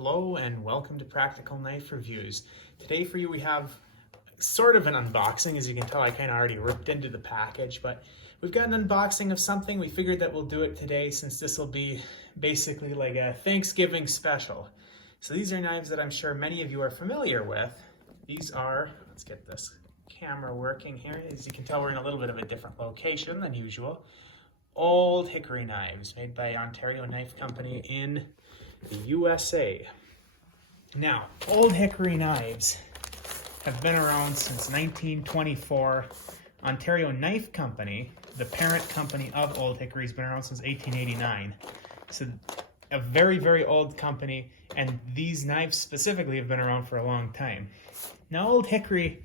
Hello and welcome to Practical Knife Reviews. Today for you we have sort of an unboxing. As you can tell, I kind of already ripped into the package, but we've got an unboxing of something. We figured that we'll do it today since this will be basically like a Thanksgiving special. So these are knives that I'm sure many of you are familiar with. These are, let's get this camera working here. As you can tell, we're in a little bit of a different location than usual. Old Hickory knives made by Ontario Knife Company in the USA. Now, Old Hickory knives have been around since 1924. Ontario Knife Company, the parent company of Old Hickory, has been around since 1889. So a very, very old company, and these knives specifically have been around for a long time. Now, Old Hickory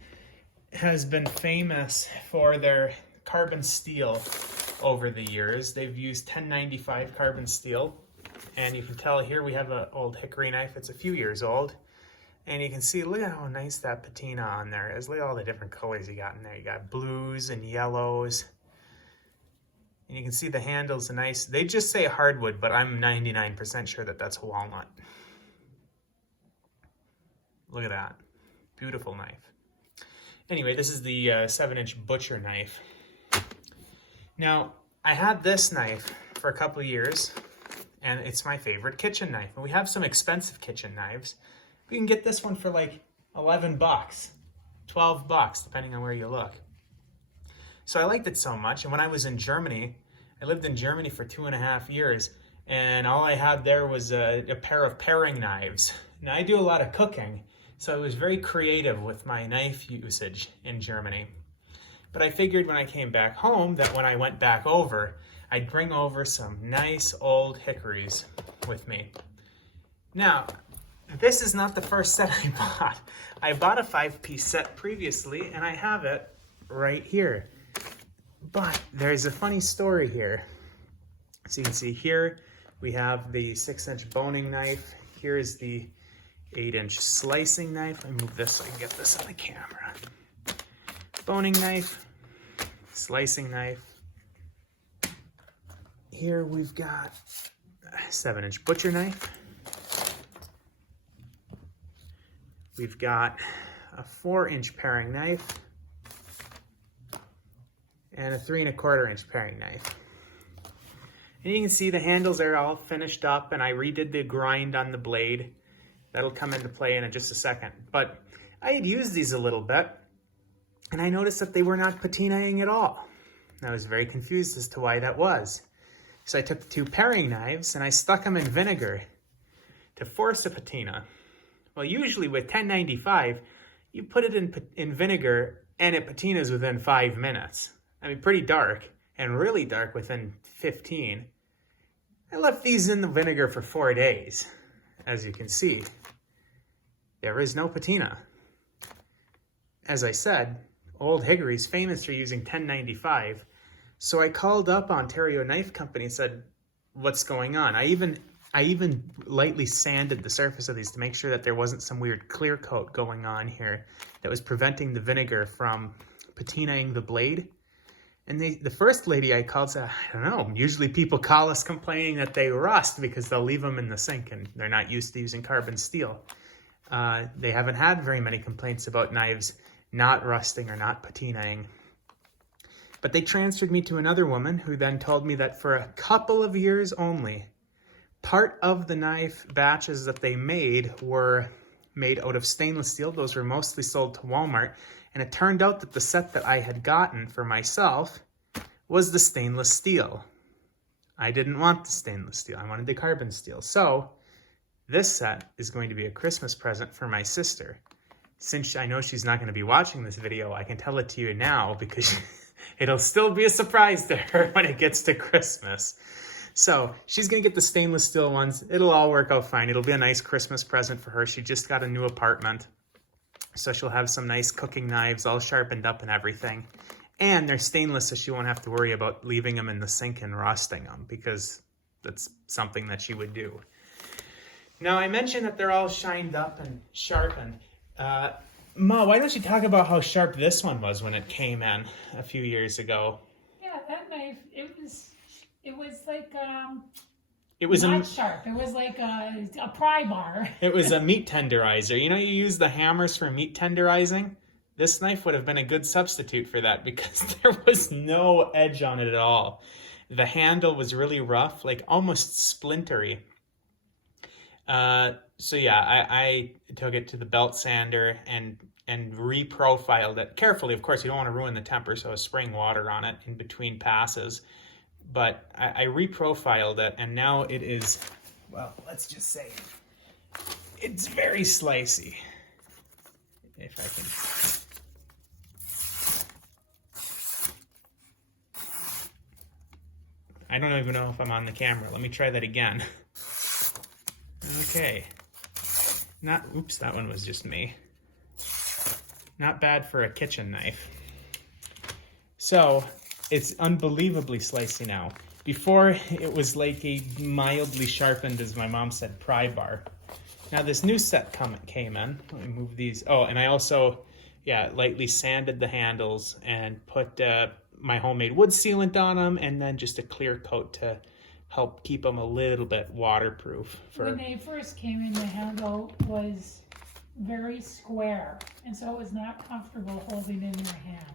has been famous for their carbon steel over the years. They've used 1095 carbon steel. And you can tell here we have an Old Hickory knife. It's a few years old. And you can see, look at how nice that patina on there is. Look at all the different colors you got in there. You got blues and yellows. And you can see the handles are nice. They just say hardwood, but I'm 99% sure that that's walnut. Look at that. Beautiful knife. Anyway, this is the 7-inch butcher knife. Now, I had this knife for a couple of years, and it's my favorite kitchen knife. And we have some expensive kitchen knives. You can get this one for like 11 bucks, 12 bucks, depending on where you look. So I liked it so much. And when I was in Germany, I lived in Germany for 2.5 years, and all I had there was a pair of paring knives. Now, I do a lot of cooking, so I was very creative with my knife usage in Germany. But I figured when I came back home that when I went back over, I'd bring over some nice old hickories with me. Now, this is not the first set I bought. I bought a 5-piece set previously, and I have it right here. But there's a funny story here. So you can see here, we have the 6-inch boning knife. Here's the 8-inch slicing knife. Let me move this so I can get this on the camera. Boning knife, slicing knife. Here we've got a 7-inch butcher knife. We've got a 4-inch paring knife and a 3¼ inch paring knife. And you can see the handles are all finished up, and I redid the grind on the blade. That'll come into play in just a second. But I had used these a little bit, and I noticed that they were not patinaing at all. And I was very confused as to why that was. So I took the 2 paring knives and I stuck them in vinegar to force a patina. Well, usually with 1095, you put it in vinegar and it patinas within 5 minutes. I mean, pretty dark, and really dark within 15. I left these in the vinegar for 4 days. As you can see, there is no patina. As I said, Old Hickory's famous for using 1095. So I called up Ontario Knife Company and said, what's going on? I even lightly sanded the surface of these to make sure that there wasn't some weird clear coat going on here that was preventing the vinegar from patinaing the blade. And the first lady I called said, I don't know, usually people call us complaining that they rust because they'll leave them in the sink and they're not used to using carbon steel. They haven't had very many complaints about knives not rusting or not patinaing. But they transferred me to another woman who then told me that for a couple of years only, part of the knife batches that they made were made out of stainless steel. Those were mostly sold to Walmart. And it turned out that the set that I had gotten for myself was the stainless steel. I didn't want the stainless steel. I wanted the carbon steel. So this set is going to be a Christmas present for my sister. Since I know she's not going to be watching this video, I can tell it to you now because it'll still be a surprise to her when it gets to Christmas. So she's going to get the stainless steel ones. It'll all work out fine. It'll be a nice Christmas present for her. She just got a new apartment. So she'll have some nice cooking knives all sharpened up and everything. And they're stainless, so she won't have to worry about leaving them in the sink and rusting them, because that's something that she would do. Now, I mentioned that they're all shined up and sharpened. Ma, why don't you talk about how sharp this one was when it came in a few years ago? Yeah, that knife, it was like It was not sharp. It was like a pry bar. It was a meat tenderizer. You know, you use the hammers for meat tenderizing? This knife would have been a good substitute for that because there was no edge on it at all. The handle was really rough, like almost splintery. So yeah, I took it to the belt sander and reprofiled it carefully. Of course, you don't want to ruin the temper, so I was spraying water on it in between passes. But I reprofiled it, and now it is, well, let's just say it's very slicey. If I can. I don't even know if I'm on the camera. Let me try that again. Okay. Oops, that one was just me. Not bad for a kitchen knife. So, it's unbelievably slicey now. Before, it was like a mildly sharpened, as my mom said, pry bar. Now this new set came in. Let me move these. Oh, and I also, lightly sanded the handles and put my homemade wood sealant on them, and then just a clear coat to help keep them a little bit waterproof. When they first came in, the handle was very square, and so it was not comfortable holding in your hand.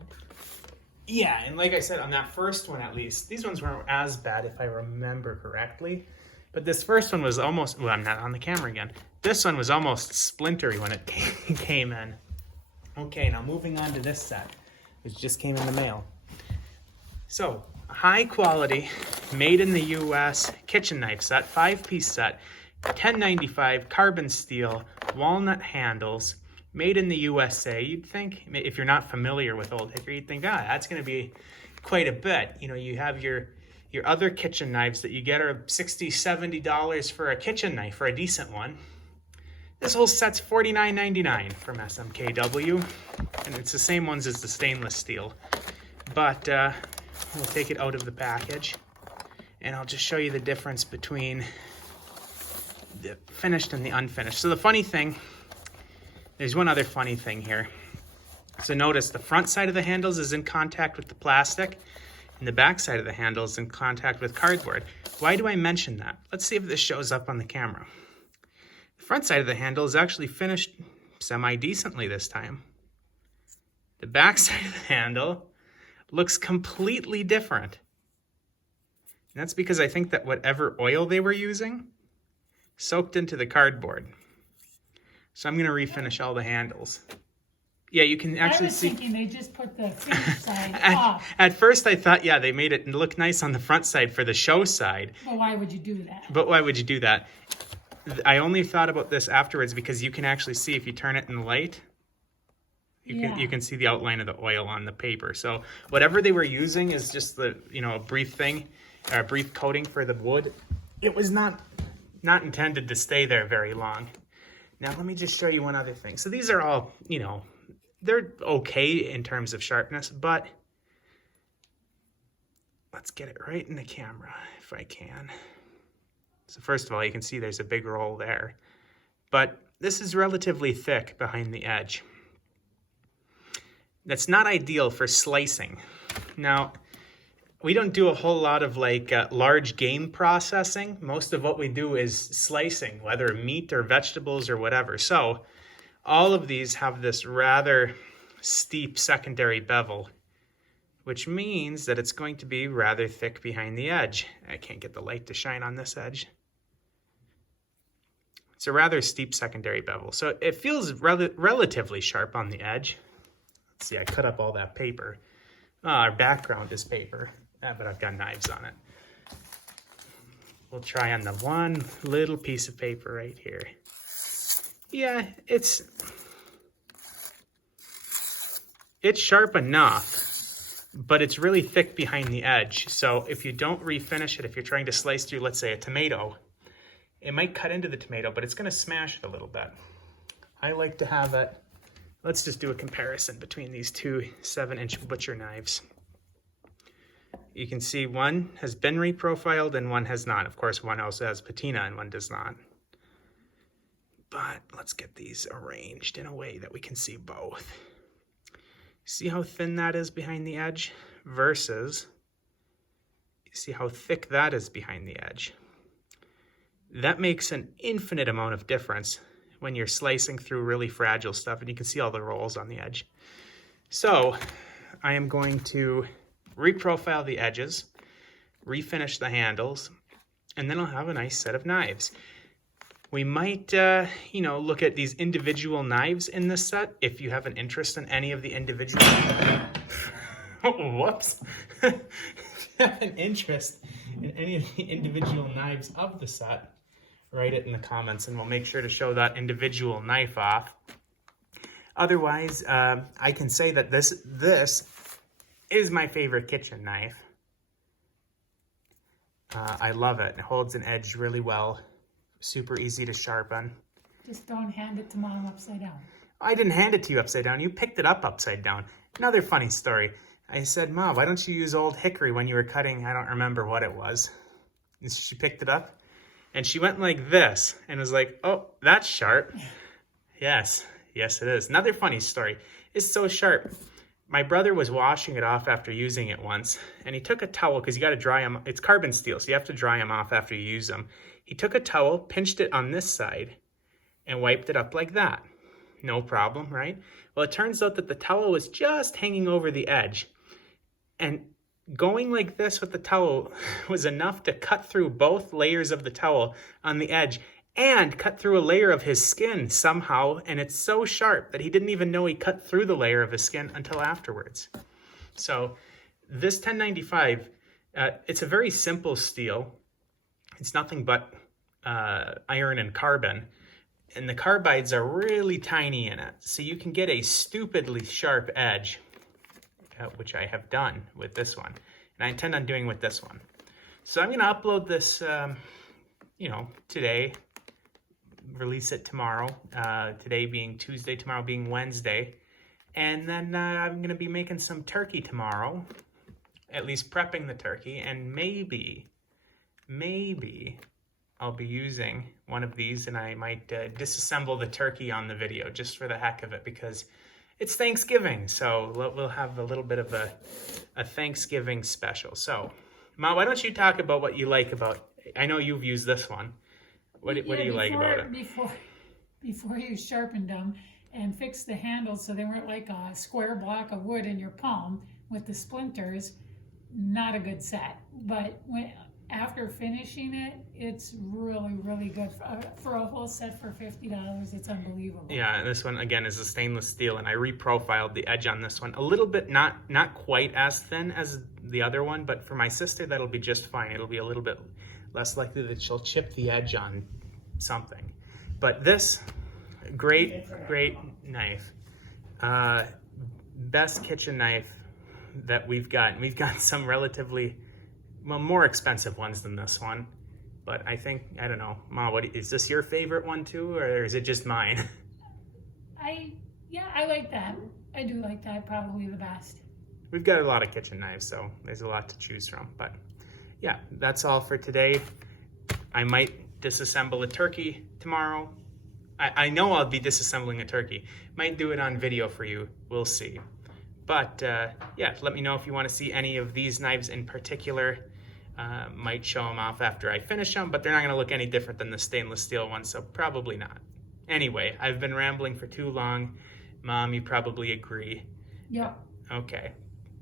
Yeah, and like I said, on that first one at least, these ones weren't as bad if I remember correctly. But this first one was almost, well, I'm not on the camera again. This one was almost splintery when it came in. Okay, now moving on to this set, which just came in the mail. So, high quality, made in the US kitchen knife set, 5-piece set, $10.95, carbon steel, walnut handles, made in the USA. You'd think, if you're not familiar with Old Hickory, you'd think, that's going to be quite a bit. You know, you have your other kitchen knives that you get are $60, $70 for a kitchen knife, for a decent one. This whole set's $49.99 from SMKW, and it's the same ones as the stainless steel. But we'll take it out of the package, and I'll just show you the difference between the finished and the unfinished. So the funny thing, there's one other funny thing here. So notice the front side of the handles is in contact with the plastic, and the back side of the handle is in contact with cardboard. Why do I mention that? Let's see if this shows up on the camera. The front side of the handle is actually finished semi-decently this time. The back side of the handle looks completely different. And that's because I think that whatever oil they were using soaked into the cardboard. So I'm going to refinish all the handles. Yeah, you can actually see. I was thinking they just put the finish side off. At first I thought, they made it look nice on the front side for the show side. Well, why would you do that? But why would you do that? I only thought about this afterwards because you can actually see if you turn it in the light. You can see the outline of the oil on the paper. So whatever they were using is just a brief thing, or a brief coating for the wood. It was not intended to stay there very long. Now let me just show you one other thing. So these are all, they're okay in terms of sharpness, but let's get it right in the camera if I can. So first of all, you can see there's a big roll there, but this is relatively thick behind the edge. That's not ideal for slicing. Now, we don't do a whole lot of large game processing. Most of what we do is slicing, whether meat or vegetables or whatever. So all of these have this rather steep secondary bevel, which means that it's going to be rather thick behind the edge. I can't get the light to shine on this edge. It's a rather steep secondary bevel. So it feels relatively sharp on the edge. Let's see, I cut up all that paper. Our background is paper, but I've got knives on it. We'll try on the one little piece of paper right here. Yeah, it's sharp enough, but it's really thick behind the edge. So if you don't refinish it, if you're trying to slice through, let's say, a tomato, it might cut into the tomato, but it's going to smash it a little bit. I like to have it. Let's just do a comparison between these two 7-inch butcher knives. You can see one has been reprofiled and one has not. Of course, one also has patina and one does not. But let's get these arranged in a way that we can see both. See how thin that is behind the edge versus, you see how thick that is behind the edge. That makes an infinite amount of difference when you're slicing through really fragile stuff, and you can see all the rolls on the edge. So I am going to reprofile the edges, refinish the handles, and then I'll have a nice set of knives. We might, look at these individual knives in this set if you have an interest in any of the individual. Whoops. If you have an interest in any of the individual knives of the set, write it in the comments and we'll make sure to show that individual knife off. Otherwise, I can say that this is my favorite kitchen knife. I love it. It holds an edge really well. Super easy to sharpen. Just don't hand it to Mom upside down. I didn't hand it to you upside down. You picked it up upside down. Another funny story. I said, Mom, why don't you use Old Hickory when you were cutting? I don't remember what it was. And she picked it up and she went like this and was like, oh, that's sharp. Yes, it is. Another funny story. It's so sharp. My brother was washing it off after using it once, and he took a towel, because you got to dry them. It's carbon steel, so you have to dry them off after you use them. He took a towel, pinched it on this side, and wiped it up like that. No problem, right? Well, it turns out that the towel was just hanging over the edge, and going like this with the towel was enough to cut through both layers of the towel on the edge and cut through a layer of his skin somehow, and it's so sharp that he didn't even know he cut through the layer of his skin until afterwards. So this 1095, it's a very simple steel. It's nothing but iron and carbon, and the carbides are really tiny in it, so you can get a stupidly sharp edge, which I have done with this one, and I intend on doing with this one. So I'm going to upload this, today, release it tomorrow, today being Tuesday, tomorrow being Wednesday, and then I'm going to be making some turkey tomorrow, at least prepping the turkey, and maybe I'll be using one of these, and I might disassemble the turkey on the video just for the heck of it, because it's Thanksgiving, so we'll have a little bit of a Thanksgiving special. So, Ma, why don't you talk about what you like about, I know you've used this one. What do you like about it? Before you sharpened them and fixed the handles so they weren't like a square block of wood in your palm with the splinters, not a good set. But after finishing it, it's really, really good. For a whole set for $50, it's unbelievable. Yeah, this one, again, is a stainless steel, and I reprofiled the edge on this one. A little bit, not quite as thin as the other one, but for my sister, that'll be just fine. It'll be a little bit less likely that she'll chip the edge on something. But this, great knife. Best kitchen knife that we've got. We've got some relatively, more expensive ones than this one. But I don't know, Ma, is this your favorite one too, or is it just mine? I like that. I do like that, probably the best. We've got a lot of kitchen knives, so there's a lot to choose from. But yeah, that's all for today. I might disassemble a turkey tomorrow. I know I'll be disassembling a turkey. Might do it on video for you. We'll see. But yeah, let me know if you want to see any of these knives in particular. Might show them off after I finish them, but they're not going to look any different than the stainless steel ones, so probably not. Anyway, I've been rambling for too long. Mom, you probably agree. Yep. Okay.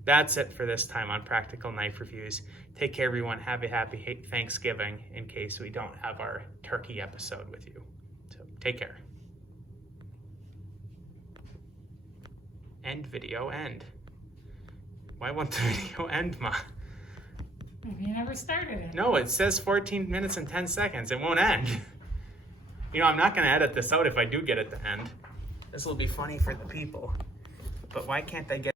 That's it for this time on Practical Knife Reviews. Take care, everyone. Have a happy Thanksgiving in case we don't have our turkey episode with you. So take care. End video, end. Why won't the video end, Ma? Maybe you never started it. No, it says 14 minutes and 10 seconds. It won't end. You know, I'm not going to edit this out if I do get it to end. This will be funny for the people. But why can't they get